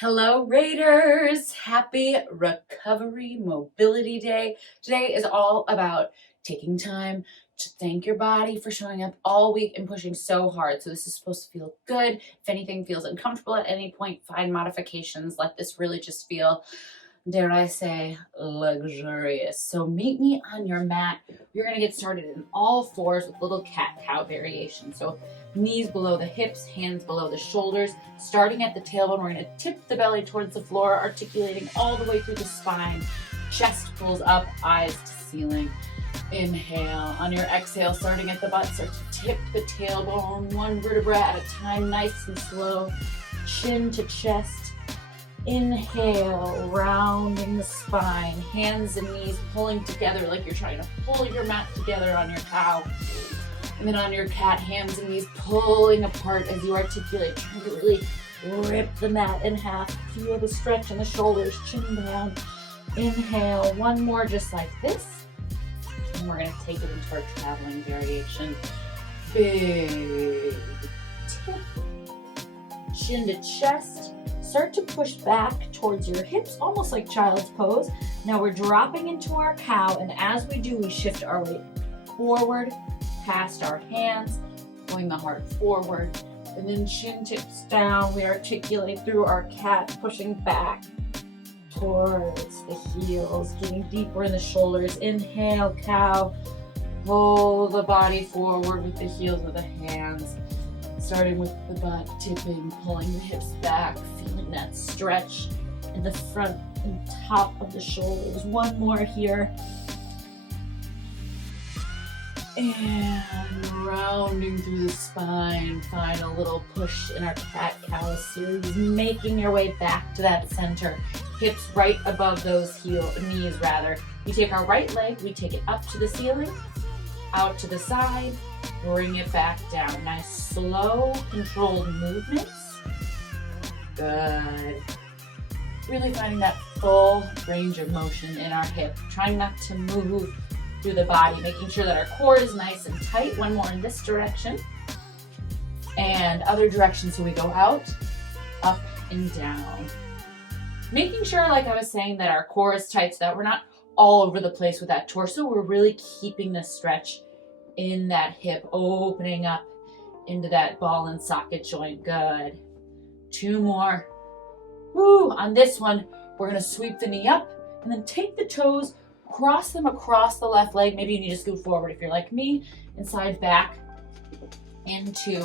Hello, Raiders! Happy Recovery Mobility Day. Today is all about taking time to thank your body for showing up all week and pushing so hard. So this is supposed to feel good. If anything feels uncomfortable at any point, find modifications. Let this really just feel, dare I say, luxurious. So meet me on your mat. You're going to get started in all fours with little cat-cow variation. So knees below the hips, hands below the shoulders. Starting at the tailbone, we're going to tip the belly towards the floor, articulating all the way through the spine. Chest pulls up, eyes to ceiling. Inhale. On your exhale, starting at the butt, start to tip the tailbone one vertebra at a time, nice and slow. Chin to chest. Inhale, rounding the spine, hands and knees pulling together like you're trying to pull your mat together on your cow. And then on your cat, hands and knees pulling apart as you articulate, trying to really rip the mat in half. Feel the stretch in the shoulders, chin down. Inhale, one more just like this. And we're going to take it into our traveling variation. Big tip, chin to chest. Start to push back towards your hips, almost like child's pose. Now we're dropping into our cow, and as we do, we shift our weight forward, past our hands, going the heart forward, and then chin tips down. We articulate through our cat, pushing back towards the heels, getting deeper in the shoulders. Inhale, cow. Pull the body forward with the heels of the hands. Starting with the butt, tipping, pulling the hips back, feeling that stretch in the front and top of the shoulders. One more here. And rounding through the spine, find a little push in our cat-cow series, making your way back to that center. Hips right above those knees rather. We take our right leg, we take it up to the ceiling, out to the side, bring it back down. Nice, slow, controlled movements. Good. Really finding that full range of motion in our hip. Trying not to move through the body, making sure that our core is nice and tight. One more in this direction. And other direction, so we go out, up, and down. Making sure, like I was saying, that our core is tight so that we're not all over the place with that torso. We're really keeping the stretch in that hip, opening up into that ball and socket joint. Good. Two more. Woo! On this one, we're gonna sweep the knee up and then take the toes, cross them across the left leg. Maybe you need to scoot forward if you're like me, and side back into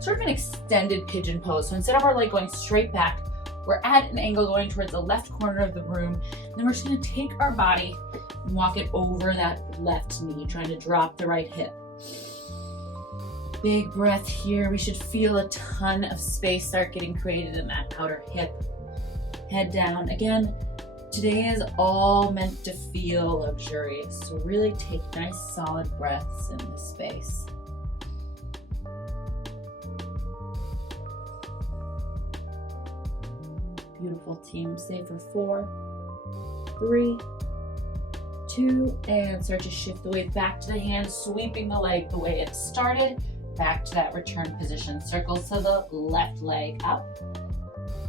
sort of an extended pigeon pose. So instead of our leg going straight back, we're at an angle going towards the left corner of the room. And then we're just gonna take our body and walk it over that left knee, trying to drop the right hip. Big breath here. We should feel a ton of space start getting created in that outer hip. Head down. Again, today is all meant to feel luxurious. So really take nice solid breaths in this space. Beautiful, team. Stay for 4, 3, 2, and start to shift the weight back to the hands, sweeping the leg the way it started, back to that return position. Circles to the left leg, up,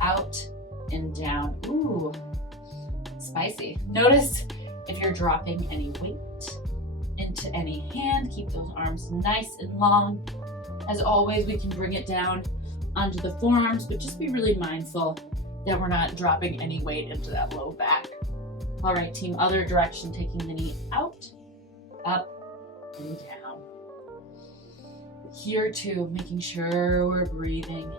out, and down. Ooh, spicy. Notice if you're dropping any weight into any hand, keep those arms nice and long. As always, we can bring it down onto the forearms, but just be really mindful that we're not dropping any weight into that low back. All right, team, other direction, taking the knee out, up, and down. Here too, making sure we're breathing,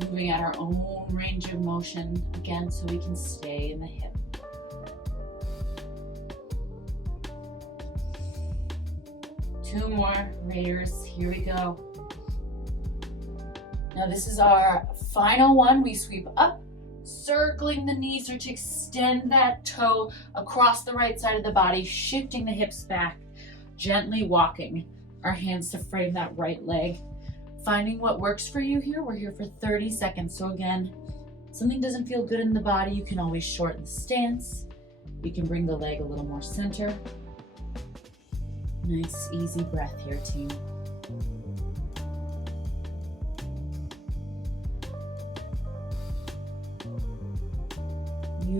moving at our own range of motion, again, so we can stay in the hip. Two more, Raiders, here we go. Now this is our final one. We sweep up, circling the knees, start to extend that toe across the right side of the body, shifting the hips back, gently walking our hands to frame that right leg. Finding what works for you here. We're here for 30 seconds. So again, if something doesn't feel good in the body, you can always shorten the stance. You can bring the leg a little more center. Nice, easy breath here, team.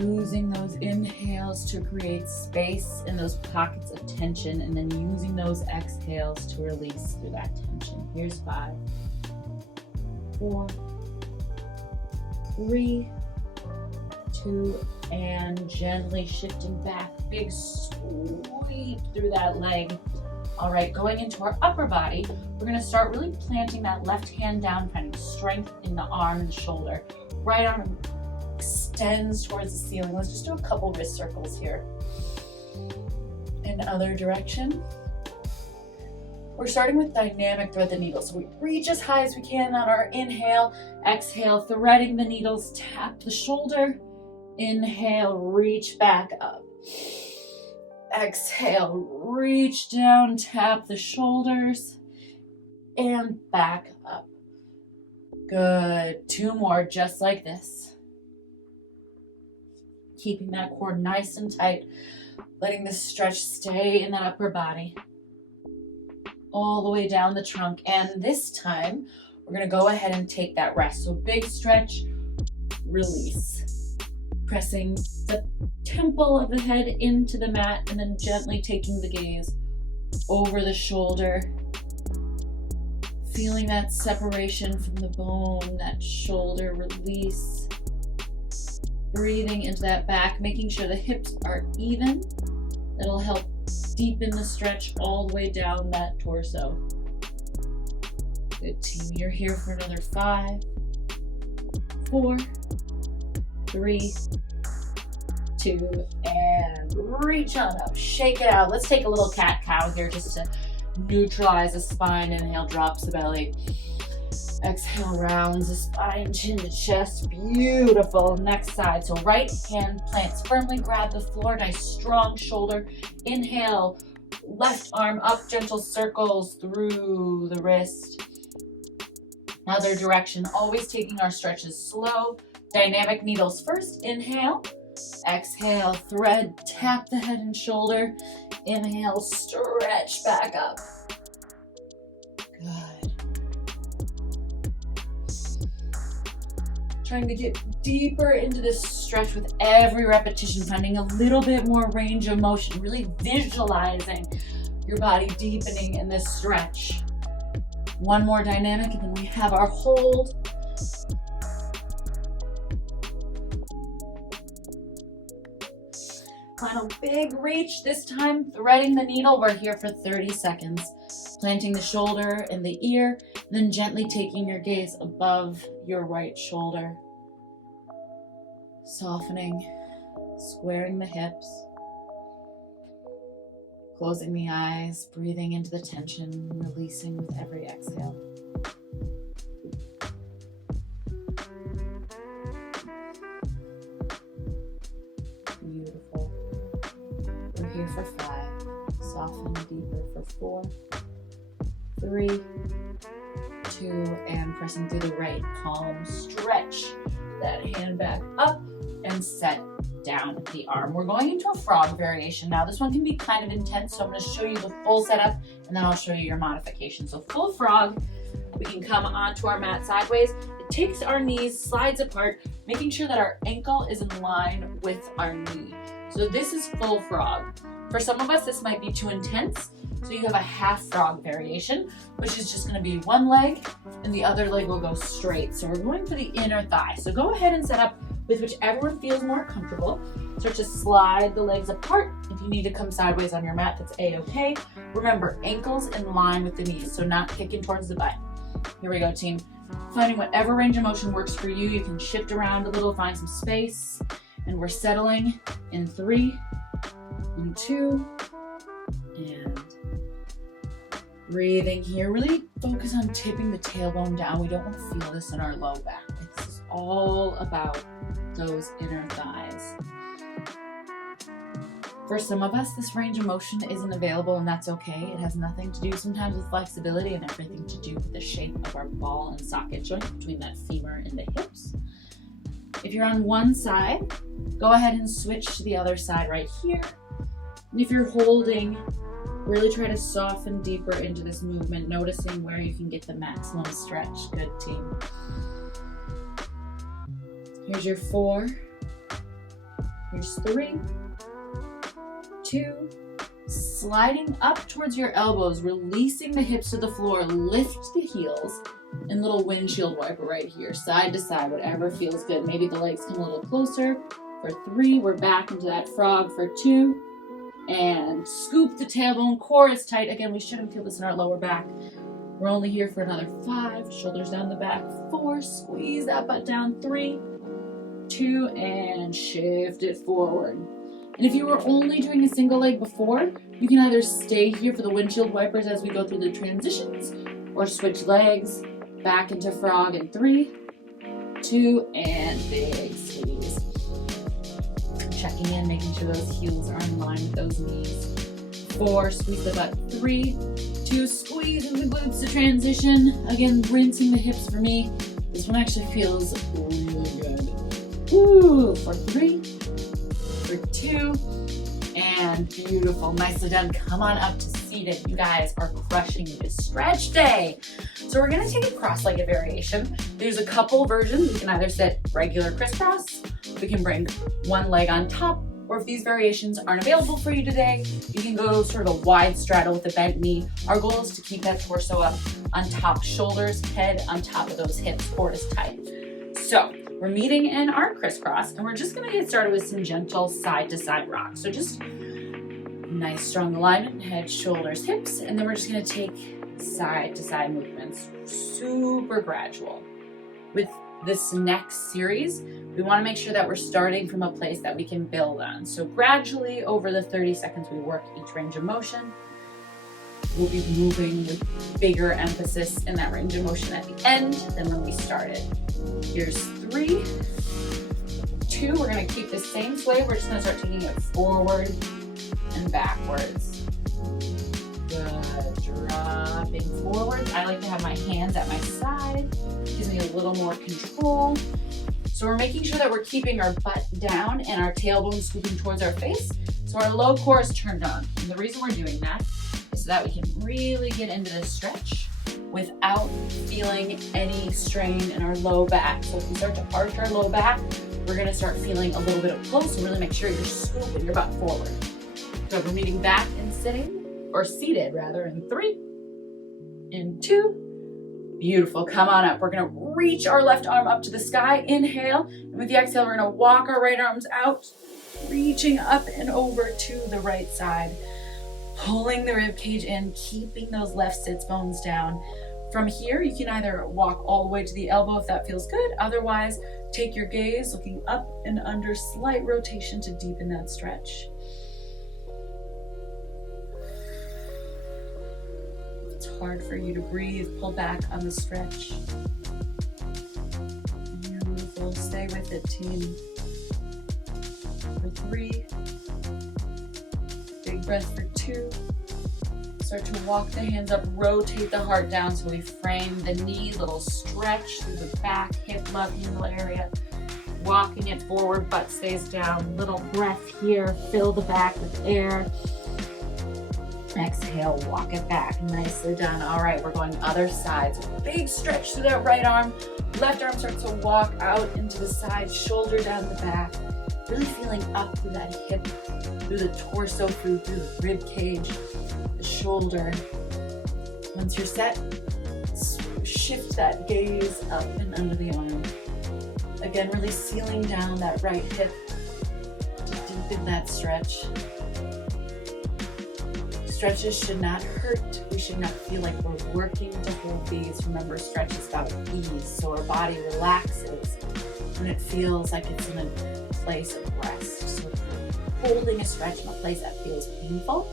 Using those inhales to create space in those pockets of tension, and then using those exhales to release through that tension. Here's 5, 4, 3, 2, and gently shifting back. Big sweep through that leg. All right, going into our upper body, we're gonna start really planting that left hand down, finding strength in the arm and the shoulder. Right arm extends towards the ceiling. Let's just do a couple wrist circles here. In the other direction. We're starting with dynamic thread the needle. So we reach as high as we can on our inhale, exhale, threading the needles, tap the shoulder. Inhale, reach back up. Exhale, reach down, tap the shoulders, and back up. Good. 2 more, just like this. Keeping that core nice and tight, letting the stretch stay in that upper body. All the way down the trunk. And this time, we're gonna go ahead and take that rest. So big stretch, release. Pressing the temple of the head into the mat, and then gently taking the gaze over the shoulder. Feeling that separation from the bone, that shoulder release. Breathing into that back, making sure the hips are even. That'll help deepen the stretch all the way down that torso. Good team, you're here for another 5, 4, 3, 2, and reach on up, shake it out. Let's take a little cat-cow here just to neutralize the spine. Inhale, drops the belly. Exhale, rounds the spine, chin to chest. Beautiful. Next side. So right hand plants firmly, grab the floor, nice strong shoulder. Inhale, left arm up, gentle circles through the wrist. Other direction, always taking our stretches slow. Dynamic needles first. Inhale, exhale, thread, tap the head and shoulder. Inhale, stretch back up. Good. Trying to get deeper into this stretch with every repetition, finding a little bit more range of motion, really visualizing your body deepening in this stretch. 1 more dynamic, and then we have our hold. Final big reach, this time threading the needle. We're here for 30 seconds. Planting the shoulder and the ear, then gently taking your gaze above your right shoulder. Softening, squaring the hips. Closing the eyes, breathing into the tension, releasing with every exhale. Beautiful. We're here for 5. Soften deeper for 4, 3, 2, and pressing through the right palm. Stretch that hand back up and set down the arm. We're going into a frog variation now. This one can be kind of intense, so I'm going to show you the full setup and then I'll show you your modification. So full frog, we can come onto our mat sideways. It takes our knees, slides apart, making sure that our ankle is in line with our knee. So this is full frog. For some of us, this might be too intense. So you have a half frog variation, which is just going to be one leg and the other leg will go straight. So we're going for the inner thigh. So go ahead and set up with whichever one feels more comfortable. Start to slide the legs apart. If you need to come sideways on your mat, that's a-okay. Remember, ankles in line with the knees, so not kicking towards the butt. Here we go, team. Finding whatever range of motion works for you. You can shift around a little, find some space. And we're settling in 3, and 2, and breathing here. Really focus on tipping the tailbone down. We don't want to feel this in our low back. This is all about those inner thighs. For some of us, this range of motion isn't available, and that's okay. It has nothing to do sometimes with flexibility and everything to do with the shape of our ball and socket joint between that femur and the hips. If you're on one side, go ahead and switch to the other side right here. And if you're holding, really try to soften deeper into this movement, noticing where you can get the maximum stretch. Good, team. Here's your 4, Here's 3, 2, sliding up towards your elbows, releasing the hips to the floor, lift the heels, and little windshield wiper right here, side to side, whatever feels good. Maybe the legs come a little closer. For 3, we're back into that frog. For 2, and scoop the tailbone, core is tight. Again, we shouldn't feel this in our lower back. We're only here for another 5, shoulders down the back. 4, squeeze that butt down. 3, 2, and shift it forward. And if you were only doing a single leg before, you can either stay here for the windshield wipers as we go through the transitions, or switch legs back into frog in 3, 2, and big squeeze. Checking in, making sure those heels are in line with those knees. 4, squeeze the butt. 3, 2, squeeze in the glutes to transition. Again, rinsing the hips for me. This one actually feels really good. Woo! For 3, for 2, and beautiful. Nicely done. Come on up to seated. You guys are crushing this stretch day. So we're gonna take a cross-legged variation. There's a couple versions. We can either sit regular crisscross, we can bring one leg on top, or if these variations aren't available for you today, you can go sort of a wide straddle with a bent knee. Our goal is to keep that torso up on top, shoulders, head on top of those hips, core is tight. So we're meeting in our crisscross, and we're just gonna get started with some gentle side to side rocks. So just nice strong alignment, head, shoulders, hips, and then we're just gonna take side to side movements, super gradual. With this next series, we wanna make sure that we're starting from a place that we can build on. So gradually over the 30 seconds we work each range of motion, we'll be moving with bigger emphasis in that range of motion at the end than when we started. Here's 3, 2, we're gonna keep the same sway, we're just gonna start taking it forward and backwards. Good, dropping forward. I like to have my hands at my side, gives me a little more control. So we're making sure that we're keeping our butt down and our tailbone scooping towards our face, so our low core is turned on. And the reason we're doing that is so that we can really get into this stretch without feeling any strain in our low back. So if we start to arch our low back, we're gonna start feeling a little bit of pull, so really make sure you're scooping your butt forward. So we're meeting back and sitting, or seated rather, in 3, in 2, beautiful, come on up. We're gonna reach our left arm up to the sky, inhale, and with the exhale, we're gonna walk our right arms out, reaching up and over to the right side, pulling the rib cage in, keeping those left sits bones down. From here, you can either walk all the way to the elbow if that feels good, otherwise, take your gaze looking up and under, slight rotation to deepen that stretch. It's hard for you to breathe, pull back on the stretch. Beautiful, stay with it, team. For 3, big breath for 2. Start to walk the hands up, rotate the heart down so we frame the knee, little stretch through the back, hip, love handle area. Walking it forward, butt stays down. Little breath here, fill the back with air. Exhale, walk it back, nicely done. All right, we're going other side. So big stretch through that right arm. Left arm starts to walk out into the side, shoulder down the back. Really feeling up through that hip, through the torso, through the rib cage, the shoulder. Once you're set, shift that gaze up and under the arm. Again, really sealing down that right hip to deepen that stretch. Stretches should not hurt. We should not feel like we're working to hold these. Remember, stretch is about ease, so our body relaxes when it feels like it's in a place of rest. So if we're holding a stretch in a place that feels painful,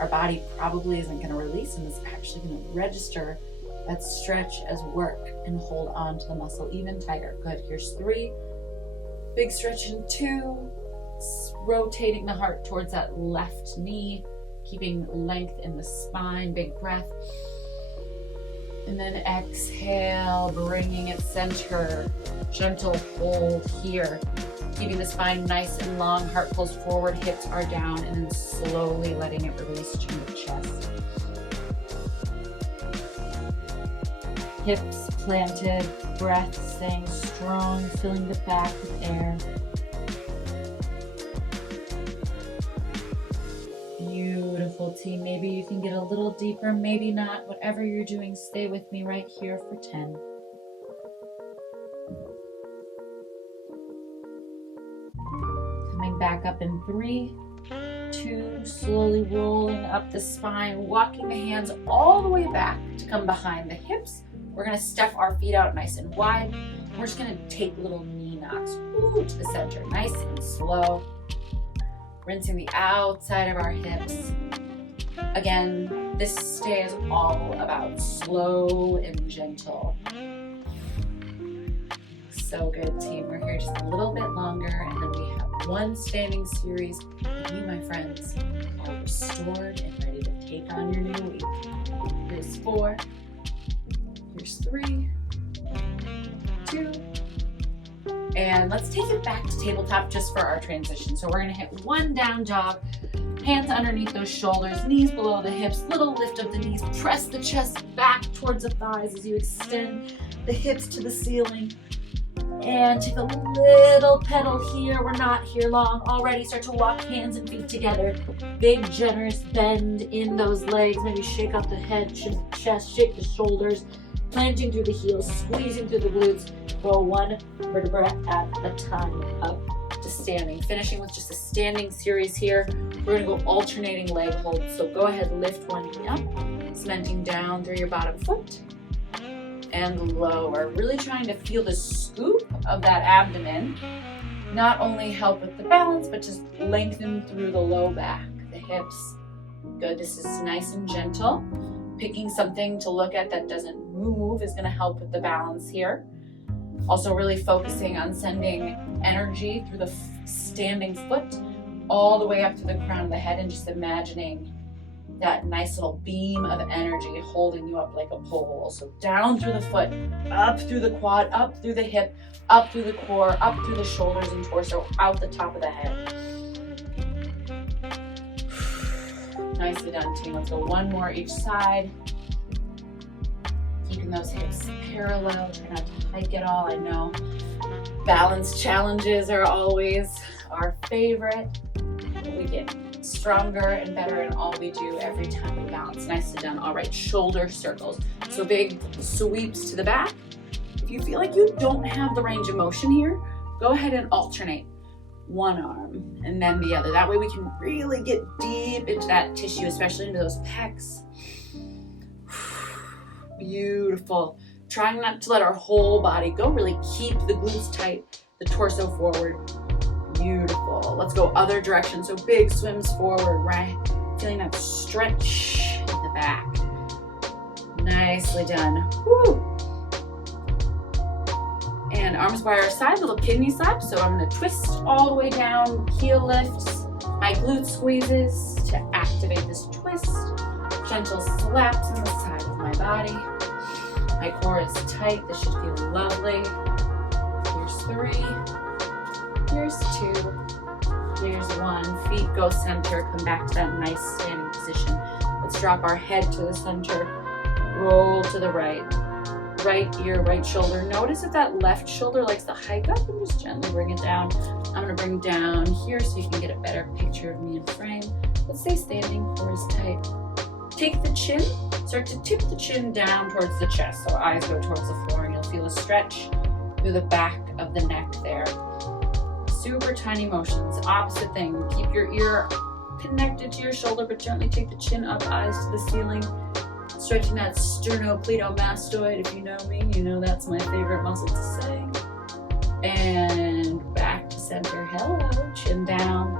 our body probably isn't going to release, and it's actually going to register that stretch as work and hold on to the muscle even tighter. Good. Here's 3. Big stretch in 2. Rotating the heart towards that left knee, keeping length in the spine. Big breath. And then exhale, bringing it center. Gentle hold here. Keeping the spine nice and long, heart pulls forward, hips are down, and then slowly letting it release chin to chest. Hips planted, breath staying strong, filling the back with air. Beautiful, team. Maybe you can get a little deeper, maybe not. Whatever you're doing, stay with me right here for 10. Coming back up in 3, 2, slowly rolling up the spine, walking the hands all the way back to come behind the hips. We're gonna step our feet out nice and wide. We're just gonna take little knee knocks to the center, nice and slow. Rinsing the outside of our hips. Again, this day is all about slow and gentle. So good, team. We're here just a little bit longer, and then we have one standing series. You, my friends, are restored and ready to take on your new week. Here's 4, here's 3, 2, and let's take it back to tabletop just for our transition. So we're gonna hit one down dog, hands underneath those shoulders, knees below the hips, little lift of the knees, press the chest back towards the thighs as you extend the hips to the ceiling. And take a little pedal here. We're not here long already. Start to walk hands and feet together. Big, generous bend in those legs. Maybe shake out the head, chest, shake the shoulders. Planting through the heels, squeezing through the glutes. Roll one vertebra at a time up to standing. Finishing with just a standing series here. We're gonna go alternating leg holds. So go ahead, lift one knee up, cementing down through your bottom foot. And lower, really trying to feel the scoop of that abdomen. Not only help with the balance, but just lengthen through the low back, the hips. Good, this is nice and gentle. Picking something to look at that doesn't move is gonna help with the balance here. Also really focusing on sending energy through the standing foot all the way up to the crown of the head, and just imagining that nice little beam of energy holding you up like a pole. So down through the foot, up through the quad, up through the hip, up through the core, up through the shoulders and torso, out the top of the head. Nicely done, team. Let's go one more each side. Keeping those hips parallel, try not to hike at all. I know balance challenges are always our favorite. We get stronger and better in all we do every time we balance. Nicely done. All right, shoulder circles. So big sweeps to the back. If you feel like you don't have the range of motion here, go ahead and alternate one arm and then the other. That way we can really get deep into that tissue, especially into those pecs. Beautiful. Trying not to let our whole body go. Really keep the glutes tight, the torso forward. Beautiful. Let's go other direction. So big swims forward, right? Feeling that stretch in the back. Nicely done. Woo. And arms by our side, little kidney slap. So I'm going to twist all the way down, heel lifts, my glute squeezes to activate this twist. Gentle slaps on the side of my body. My core is tight. This should feel lovely. Here's 3. Here's 2. Here's 1. Feet go center. Come back to that nice standing position. Let's drop our head to the center. Roll to the right. Right ear, right shoulder. Notice if that left shoulder likes to hike up, and just gently bring it down. I'm going to bring down here so you can get a better picture of me in frame. Let's stay standing. Core is tight. Take the chin. Start to tip the chin down towards the chest. So eyes go towards the floor, and you'll feel a stretch through the back of the neck there. Super tiny motions. Opposite thing. Keep your ear connected to your shoulder, but gently take the chin up, eyes to the ceiling. Stretching that sternocleidomastoid. If you know me, you know that's my favorite muscle to say. And back to center. Hello. Chin down.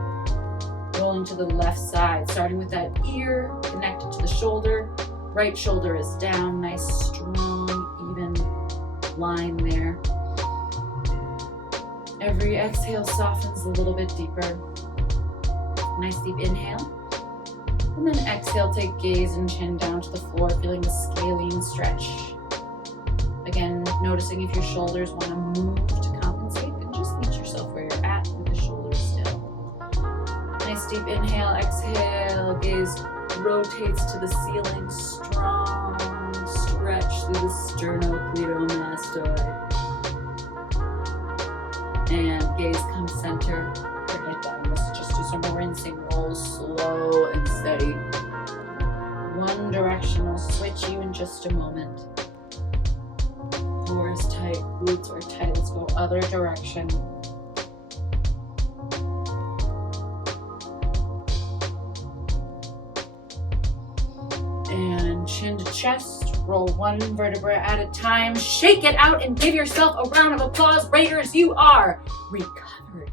Rolling to the left side. Starting with that ear connected to the shoulder. Right shoulder is down. Nice, strong, even line there. Every exhale softens a little bit deeper. Nice deep inhale. And then exhale, take gaze and chin down to the floor, feeling the scalene stretch. Again, noticing if your shoulders want to move to compensate, then just meet yourself where you're at with the shoulders still. Nice deep inhale, exhale, gaze rotates to the ceiling, strong stretch through the sternocleidomastoid. And gaze comes center, bring it down. Let's just do some rinsing rolls, slow and steady. direction. I'll switch you in just a moment. Core is tight, glutes are tight. Let's go other direction. And chin to chest, roll one vertebra at a time. Shake it out and give yourself a round of applause. Raiders, you are recovered.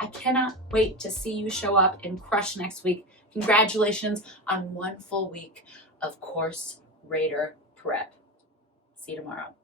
I cannot wait to see you show up and crush next week. Congratulations on one full week of Course Raider prep. See you tomorrow.